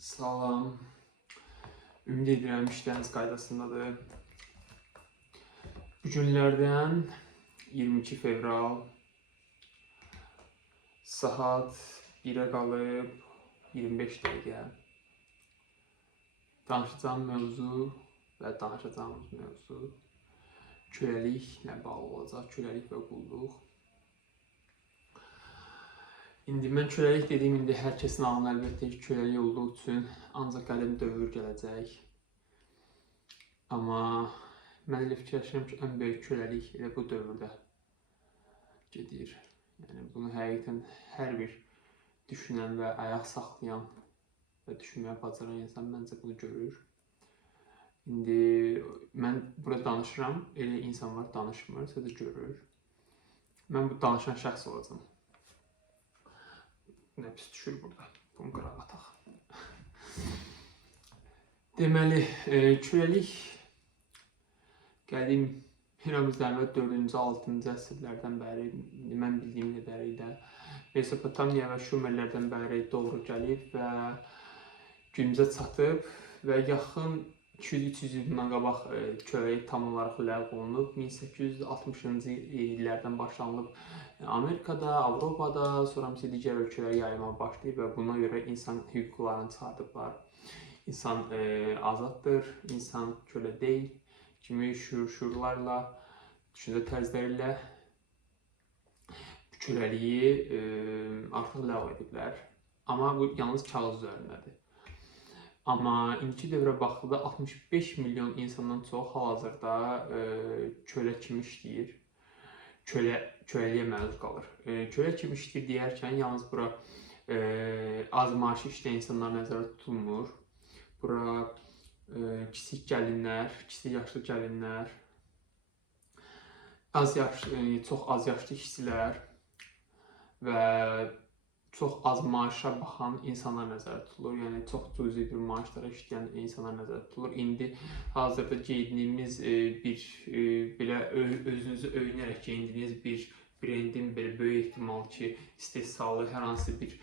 Salam. Ümid edirəm işləriniz qaydasındadır. Bu günlərdən 22 fevral saat 1-ə qalıb 25 dəqiqə. Danışacağım mövzu və danışacağımız mövzu köləliklə bağlı olacaq. Köləlik və qulluq. İndi mən köləlik dediyim, indi hər kəsin ağlına əlbəttə ki, köləlik olduğu üçün ancaq qədim dövr gələcək. Amma mən elə fikirləşirəm ki, ən böyük köləlik elə bu dövrdə gedir. Yəni bunu həqiqətən hər bir düşünən və ayaq saxlayan və düşünməyə bacaran insan məncə bunu görür. İndi mən burada danışıram, elə insan var danışmır, sadəcə görür. Mən bu danışan şəxs olacağam. Nə pis düşür burada. Bunu qıraq ataq. Deməli, köləlik qədim piramidlərdə 4-cü, 6-cı əsrlərdən bəri, mən bildiyim qədərilə Mesopotamiya və Şumerlərdən bəri doğru gəlib və günümüzə çatıb və yaxın 200-300 il bundan qabaq köləlik tam olaraq ləğv olunub. 1860-cı illərdən başlanılıb Amerikada, Avropada, sonra digər ölkələrə yayılmağa başlayıb və buna görə insan hüquqlarını çıxardıblar. İnsan azaddır, insan kölə deyil kimi şüurlarla, düşüncə tərzləri köləliyi artıq ləğv ediblər. Amma bu yalnız kağız üzərindədir. Amma indiki dövrə baxdıqda 65 milyon insandan çox hal-hazırda kölə kimi işləyir. Köləliyə məruz qalır. Kölə kimi işləyir deyərkən yalnız bura az maaşı işləyən insanlar nəzərdə tutulmur. Bura kiçik gəlinlər, kiçik yaşlı gəlinlər, çox az yaşlı işçilər və çox az maaşa baxan insanlar nəzərdə tutulur. Yəni çox cüzi bir maaşlara işləyən insanlar nəzərdə tutulur. İndi hazırda geyindiyimiz belə özünüzü öyünərək geyindiyiniz bir brendin belə böyük ehtimal ki, istehsalı hər hansı bir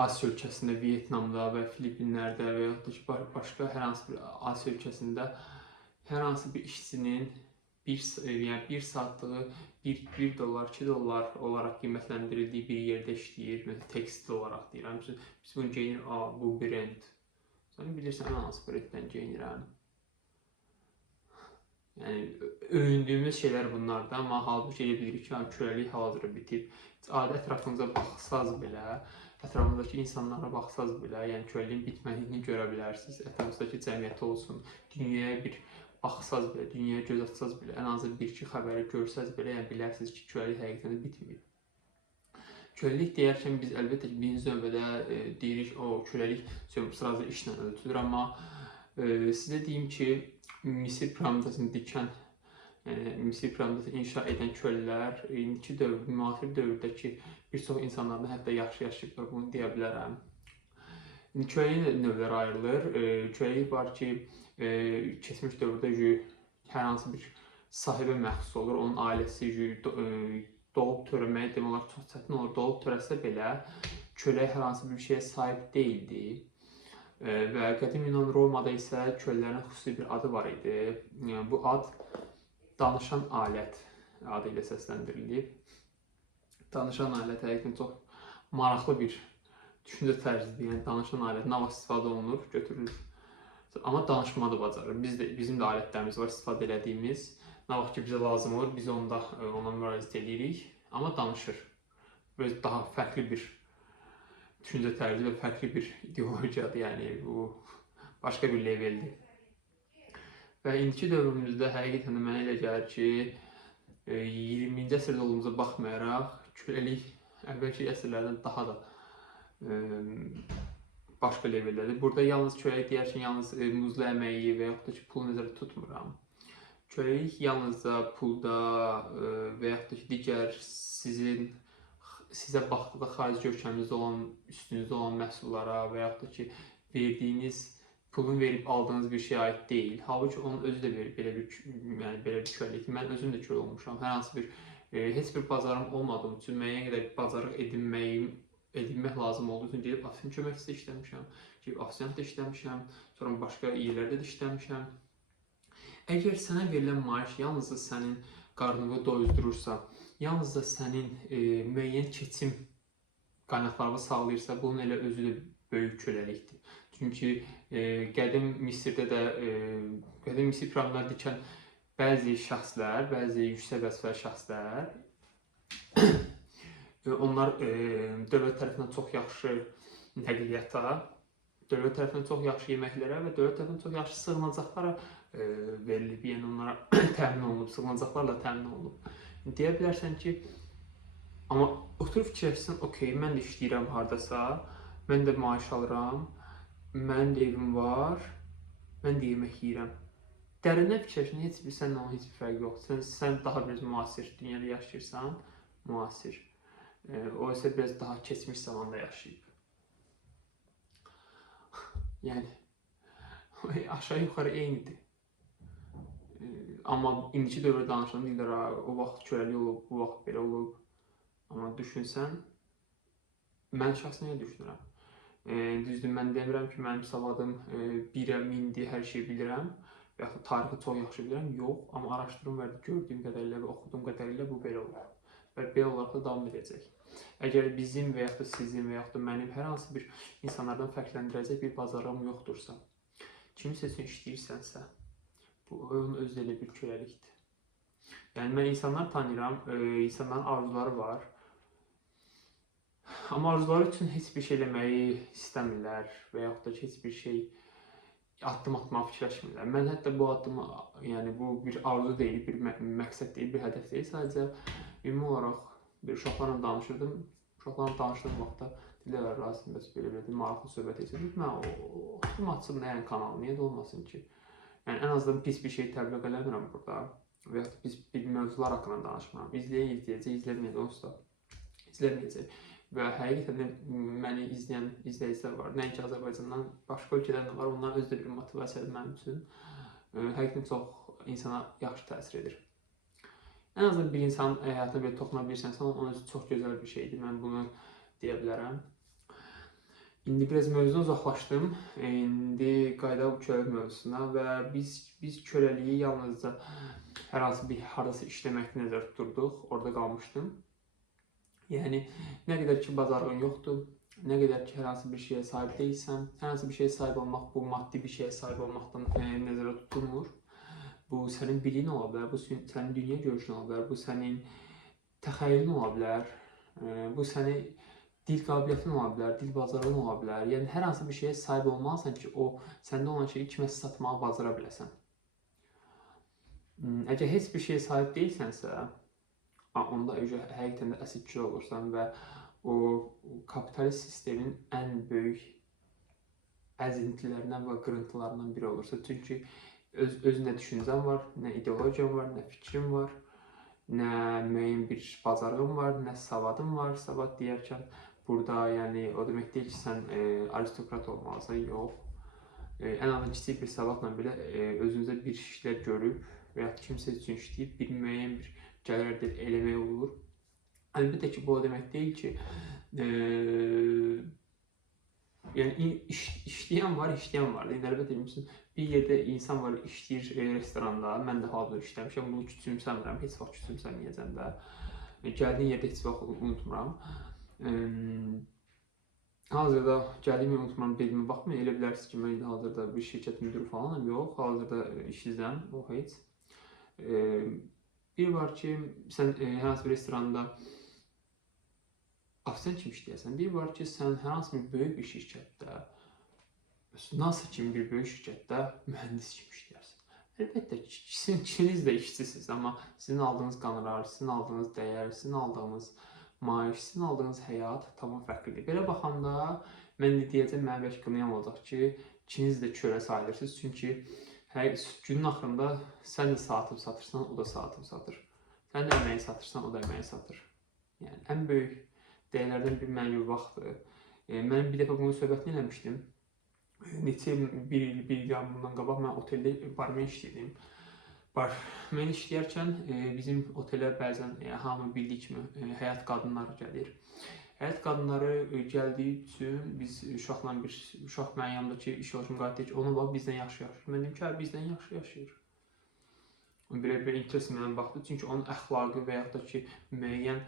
Asiya ölkəsində, Vyetnamda və Filipinlərdə və yaxud da ki, başqa hər hansı bir Asiya ölkəsində hər hansı bir işçinin bir saatlığı $1, $2 olaraq qiymətləndirildiyi bir yerdə işləyir. Məsələn, tekstil olaraq deyirəm. Biz bunu geyinir, bu brend. Sən bilirsən, mən hansı brenddən geyinirəm. Yəni, öyündüyümüz şeylər bunlardır, amma halbuki elə bilirik ki, köləlik hal-hazırda bitib. Adi ətrafınıza baxsaz belə, ətrafınızdakı insanlara baxsaz belə, yəni köləliyin bitmədiyini görə bilərsiniz. Ətrafınızdakı cəmiyyətə olsun, dünyaya bir baxsaz belə, dünyaya göz açsaz belə, ən azı bir-iki xəbəri görsəz belə, yəni bilərsiniz ki, köləlik həqiqətən də bitməyib. Köləlik deyərkən biz əlbəttə ki, birinci növbədə deyirik, köləlik sırası işlə ölçülür, amma sizə deyim ki, Misir piramidasını dikən, Misir piramidasını inşa edən kölələr indiki dövr, müasir dövrdəki bir çox insanlardan hətta yaxşı yaşayıblar, bunu deyə bilərəm. Köləliyin növləri ayrılır. Köləlik var ki, keçmiş dövrdə hər hansı bir sahibə məxsus olur, onun ailəsi doğub törəməyə demək olar çox çətin olur. Doğub törəsə belə kölə hər hansı bir şeyə sahib deyildi. Və qədim Yunan Romada isə kölələrin xüsusi bir adı var idi. Bu ad danışan alət adı ilə səsləndirilib. Danışan alət həqiqətən çox maraqlı bir düşüncə tərzidir. Yəni danışan alət nə vaxt istifadə olunur, götürülür. Amma danışmağı da bacarır. Bizim də alətlərimiz var, istifadə elədiyimiz. Nə vaxt ki, bizə lazım olur, biz ona müraciət edirik. Amma danışır. Böyle daha fərqli bir düşüncə tərzi və fərqli bir ideologiyadır. Yəni bu başqa bir leveldir. Və indiki dövrümüzdə həqiqətən də mənə elə gəlir ki, 20-ci əsrdə olduğumuza baxmayaraq, köləlik əvvəlki əsrlərdən daha da başqa leveldədir. Burada yalnız köləlik deyərkən yalnız muzlu əməyi və yaxud da ki, pulu nəzərdə tutmuram. Köləlik yalnızca pulda və yaxud da ki, digər sizə baxdıqda xarici görkəminizdə olan, üstünüzdə olan məhsullara və yaxud da ki, verdiyiniz, pulun verib aldığınız bir şeyə aid deyil. Halbuki onun özü də belə bir köləlik. Mən özüm də kölə olmuşam. Hər hansı bir, heç bir bacarım olmadığım üçün müəyyən qədər bacarıq edinmək lazım olduğu üçün gedib ofisiant köməkçisi işləmişəm, gedib ofisiant da işləmişəm, sonra başqa yerlərdə də işləmişəm. Əgər sənə verilən maaş yalnızca sənin qarnını doyuzdurursa, yalnızca sənin müəyyən keçim qaynaqlarını sağlayırsa, bunun elə özü də böyük köləlikdir. Çünki qədim Misirdə də, qədim Misir piramidləri dikən bəzi şəxslər, bəzi yüksək vəzifəli şəxslər, onlar dövlət tərəfindən çox yaxşı nəqliyyata, dövlət tərəfindən çox yaxşı yeməklərə və dövlət tərəfindən çox yaxşı sığınacaqlara verilib. Yəni onlara təmin olunub, sığınacaqlarla təmin olunub. Deyə bilərsən ki, amma oturub fikirləşsən, okey, mən də işləyirəm hardasa, mən də maaş alıram, mənim də evim var, mən də yemək yeyirəm. Dərindən fikirləşsən, heç bir səndən onun heç bir fərqi yoxdur. Sən daha biraz müasir dünyada yaşayırsan, müasir. O isə biraz daha keçmiş zamanda yaşayıb. Yəni aşağı yuxarı eynidir. Amma indiki dövrdə danışanda deyirlər, o vaxt köləlik olub, bu vaxt belə olub. Amma düşünsən, mən şəxsən elə düşünürəm. Düzdür, mən demirəm ki, mənim savadım 1-ə 1000-dir, hər şeyi bilirəm və yaxud tarixi çox yaxşı bilirəm. Yox, amma araşdırım və gördüyüm qədərilə və oxuduğum qədərilə bu belə olur. Və belə olaraq da davam edəcək. Əgər bizim və yaxud da sizin və yaxud da mənim hər hansı bir insanlardan fərqləndirəcək bir bazarlığım yoxdursa, kimsə üçün işləyirsənsə, bu onun özü elə bir köləlikdir. Yəni mən insanlar tanıyıram, insanların arzuları var. Amma arzuları üçün heç bir şey eləməyi istəmirlər və yaxud da heç bir şey addım atmağı fikirləşmirlər. Mən hətta bu addımı, yəni bu bir arzu deyil, bir məqsəd deyil, bir hədəf deyil. Sadəcə ümumi olaraq bir uşaqlarla danışırdım. Uşaqlarla danışdığım vaxtda deyirlər, Rasim, bəs belə maraqlı söhbət edirdik. Mən o addım açıb nəyən kanalı, niyə də olmasın ki? Yəni ən azından pis bir şey təbliğ eləmirəm burada və yaxud da biz bir mövzular haqqında danışmıram. İzləyən izləyəcək, izləməyəcək onsuz da izləməyəcək. Və həqiqətən də məni izləyən izləyicilər var. Nəinki Azərbaycandan, başqa ölkələrdən var. Onlar özü də bir motivasiyadır mənim üçün. Həqiqətən çox insana yaxşı təsir edir. Ən azından bir insanın həyatına belə toxuna bilirsənsə, onun özü çox gözəl bir şeydir. Mən bunu deyə bilərəm. İndi biraz mövzudan uzaqlaşdım. İndi qayıdaq bu köləlik mövzusuna və biz köləliyi yalnızca hər hansı bir hardasa işləməkdə nəzərdə tuturduq. Orada qalmışdım. Yəni, nə qədər ki, bazarlığın yoxdur, nə qədər ki, hər hansı bir şeyə sahib deyilsən, hər hansı bir şeyə sahib olmaq, bu maddi bir şeyə sahib olmaqdan nəzərdə tutulmur. Bu sənin biliyin ola bilər, bu sənin dünya görüşün ola bilər, bu sənin təxəyyülün ola bilər, bu sənin dil qabiliyyətin ola bilər, dil bacarığın ola bilər. Yəni, hər hansı bir şeyə sahib olmalısan ki, o səndə olan şeyi kiməsə satmağı bacara biləsən. Əgər heç bir şeyə sahib deyilsənsə, onda həqiqətən də əsikçi olursan və o kapitalist sistemin ən böyük əzintilərindən və qırıntılarından biri olursa. Çünki öz nə düşüncən var, nə ideologiyam var, nə fikrim var, nə müəyyən bir bacarığım var, nə savadım var. Savad deyərkən burada yəni o demək deyil ki, sən aristokrat olmalısan, yox. Ən azından kiçik bir savadla belə özünüzə bir işlər görüb və ya kimsə üçün işləyib bir müəyyən bir gəlir əldə eləmək olur. Əlbəttə ki, bu o demək deyil ki, yəni işləyən var, işləyən var. Yəni əlbəttə ki, bir yerdə insan var, işləyir restoranda, mən də hazır işləmişəm, bunu küçümsəmirəm, heç vaxt küçümsəməyəcəm də. Gəldiyim yerdə heç vaxt unutmuram. Hazırda gəldiyimi unutmuram dediyimə baxmayın, elə bilərsiniz ki, mən hazırda bir şirkət müdürü falanam, yox, hazırda işləyirəm, o heç. Bir var ki, sən hər hansı bir restoranda ofisiant kimi işləyəsən. Bir var ki, sən hər hansı bir böyük bir şirkətdə, NASA kimi bir böyük şirkətdə mühəndis kimi işləyərsən. Əlbəttə ki, sizin ikiniz də işçisiniz, amma sizin aldığınız qonorar, sizin aldığınız dəyər, sizin aldığınız maaş, sizin aldığınız həyat tamam fərqlidir. Belə baxanda mən deyəcəm, mənim bəlkə qınayam olacaq ki, ikiniz də kölə sayılırsınız. Çünki günün axırında sən də saatıb satırsan, o da saatıb satır. Sən də əməyi satırsan, o da əməyi satır. Yəni, ən böyük dəyərlərdən bir mənim vaxtdır. Mən bir dəfə bunun söhbətini eləmişdim. Neçə bir il bundan qabaq mən oteldə barmen işləyirdim. Barmen işləyərkən bizim otelə bəzən hamı bildiyi kimi həyat qadınları gəlir. Həyat qadınları gəldiyi üçün biz uşaq mənim yanımdakı iş yoldaşım qayıtdı ki, ona bax bizdən yaxşı yaşayır. Mən dedim ki, hə bizdən yaxşı yaşayır. Belə interest mənə baxdı. Çünki onun əxlaqı və yaxud da ki, müəyyən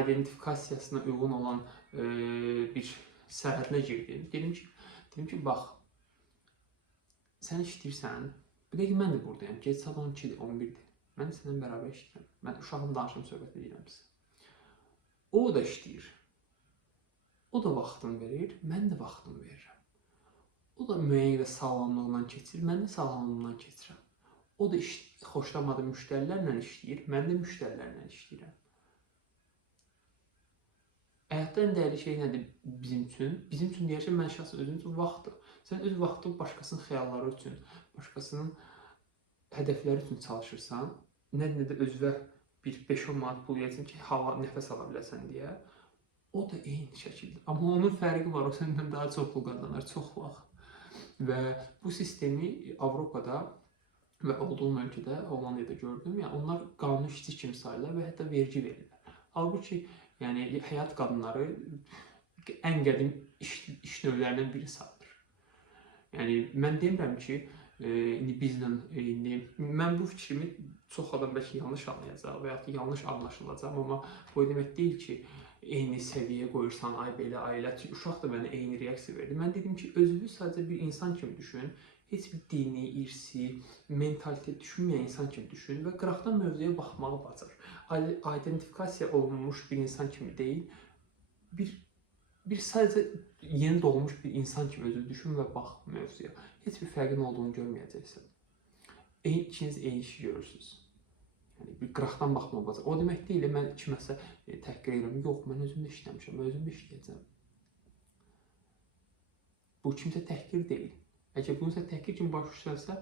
identifikasiyasına uyğun olan bir sərhədinə girdim. Dedim ki, bax, sən işləyirsən, bir dəqiqə mən də buradayam. Gec saat 12-dir, 11-dir. Mən səndən bərabər işləyirəm. Mən uşağın danışım söhbət edirəm sizə. O da işləyir. O da vaxtını verir, mən də vaxtımı verirəm. O da müəyyən qədər sağlamlığından keçir, mən də sağlamlığından keçirəm. O da xoşlamadığı müştərilərlə işləyir, mən də müştərilərlə işləyirəm. Həyatda ən dəyərli şey nədir bizim üçün? Bizim üçün deyərkən mən şəxsən özüm üçün vaxtdır. Sən öz vaxtını başqasının xəyalları üçün, başqasının hədəfləri üçün çalışırsan, nə də özünə bir 5-10 manat pul yeyəcəksən ki, hava nəfəs ala biləsən deyə. O da eyni şəkildə. Amma onun fərqi var, o səndən daha çox pul qazanır, çox vaxt. Və bu sistemi Avropada və olduğum ölkədə, Hollandiyada gördüm. Yəni onlar qanuni işçi kimi sayılır və hətta vergi verirlər. Halbuki yəni həyat qadınları ən qədim iş növlərindən biri sayılır. Yəni mən demirəm ki, mən bu fikrimi çox adam bəlkə yanlış anlayacaq və ya da yanlış anlaşılacaq, amma bu demək deyil ki, eyni səviyyəyə qoyursan, ay belə, ay elə. Uşaq da mənə eyni reaksiya verdi. Mən dedim ki, özünü sadəcə bir insan kimi düşün. Heç bir dini, irsi, mentalitet düşünməyən insan kimi düşün və qıraqdan mövzuya baxmağı bacar. İdentifikasiya olunmuş bir insan kimi deyil, bir sadəcə yeni doğmuş bir insan kimi özünü düşün və bax mövzuya. Heç bir fərqin olduğunu görməyəcəksən. İkiniz eyni işi görürsünüz. Yəni bir qıraqdan baxmağı bacar. O demək deyil, mən kiməsə təhqir edirəm. Yox, mən özüm də işləmişəm, mən özüm də işləyəcəm. Bu kimsə təhqir deyil. Əgər bunu sən təhqir kimi başlayırsa,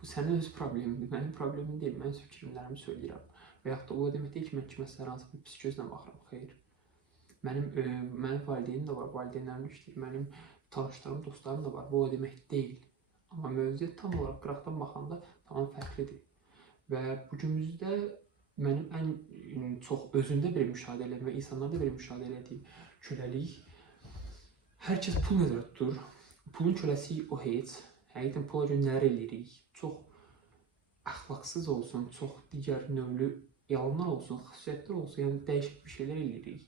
bu sənin öz problemindir, mənim problemim deyil. Mən öz fikirlərimi söyləyirəm. Və yaxud da o demək deyil ki, mən kiməsə hər hansı bir pis gözlə baxıram. Xeyr. Mənim valideynim də var, valideynlərim işləyir. Mənim tanışlarım, dostlarım da var. Bu o demək deyil. Amma mövzuya tam olaraq qıraqdan baxanda tamam fərqlidir. Və bugünümüzdə mənim ən çox özümdə belə müşahidə edilən və insanlarda belə müşahidə etdiyim köləlik, hər kəs pul nəzərdə tutur. Pulun köləsi o heç. Həqiqətən pula görə nələr eləyirik? Çox əxlaqsız olsun, çox digər növlü yalanlar olsun, xüsusiyyətlər olsun, yəni dəyişik bir şeylər eləyirik.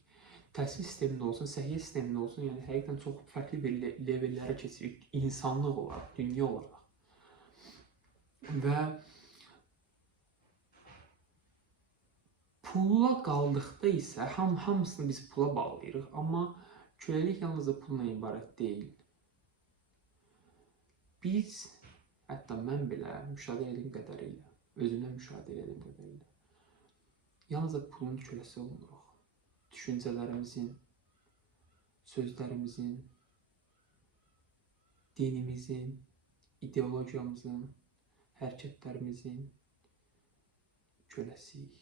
Təhsil sistemində olsun, səhiyyə sistemində olsun, yəni həqiqətən çox fərqli bir levellərə keçirik, insanlıq olaraq, dünya olaraq. Və pula qaldıqda isə hamısını biz pula bağlayırıq, amma köləlik yalnız da pulla ibarət deyil. Biz, hətta mən belə müşahidə edildiyim qədərilə, özümdən müşahidə edildiyim qədərilə, yalnız da pulun köləsi olmuruq. Düşüncələrimizin, sözlərimizin, dinimizin, ideologiyamızın, hərəkətlərimizin köləsiyik.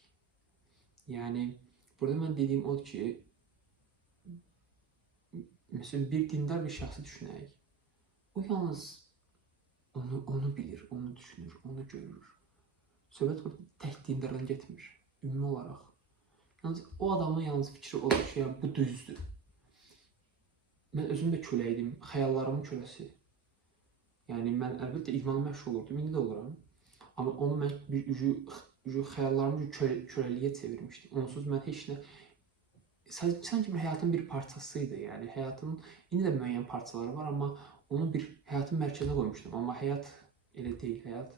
Yəni, burada mən dediyim odur ki, məsələn, bir dindar bir şəxsi düşünək. O yalnız onu bilir, onu düşünür, onu görür. Söhbət burada tək dindardan getmir, ümumi olaraq. Yalnız o adamın yalnız fikri olur ki, yəni, bu düzdür. Mən özüm də kölə idim, xəyallarımın köləsi. Yəni, mən əlbəttə idmanla məşğul olurdum, indi də oluram. Amma onu mən bir xəyallarımı köləliyə çevirmişdim. Onsuz mən heç nə... Sanki bir həyatın bir parçasıydı, yəni həyatın indi də müəyyən parçaları var, amma onu bir həyatın mərkəzinə qoymuşdum. Amma həyat elə deyil, həyat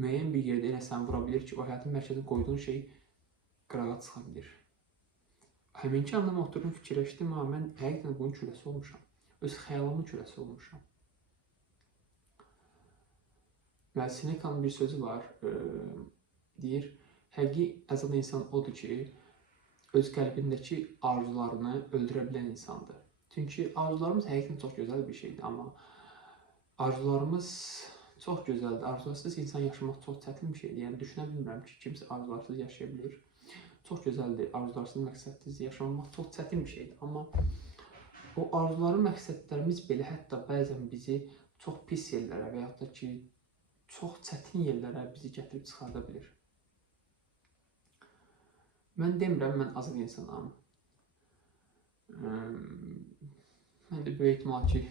müəyyən bir yerdə elə sən vura bilir ki, o həyatın mərkəzinə qoyduğun şey qırağa çıxa bilir. Həminki anda mən oturdum, fikirləşdim, amma mən həqiqətən bunun köləsi olmuşam. Öz xəyalımın köləsi olmuşam. Senekanın bir sözü var, deyir, həqiqi azad insan odur ki, öz qəlbindəki arzularını öldürə bilən insandır. Çünki arzularımız həqiqətən çox gözəl bir şeydir, amma arzularımız çox gözəldir. Arzularsız insan yaşamaq çox çətin bir şeydir. Yəni, düşünə bilmirəm ki, kimsə arzularsız yaşaya bilir. Çox gözəldir, arzularsız məqsədsiz yaşamaq çox çətin bir şeydir. Amma o arzuları, məqsədlərimiz belə hətta bəzən bizi çox pis yerlərə və yaxud da ki, çox çətin yerlərə bizi gətirib çıxarda bilir. Mən demirəm, mən azad insanam. Mən də böyük ehtimal ki,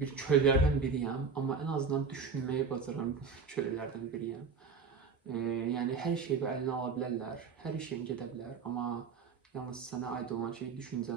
bir köllərdən biriyəm, amma ən azından düşünməyi bacaran köllərdən biriyəm. Yəni hər şeyi əlinə ala bilərlər, hər işin gedə bilər, amma yalnız sənə aid olan şey düşüncəndir.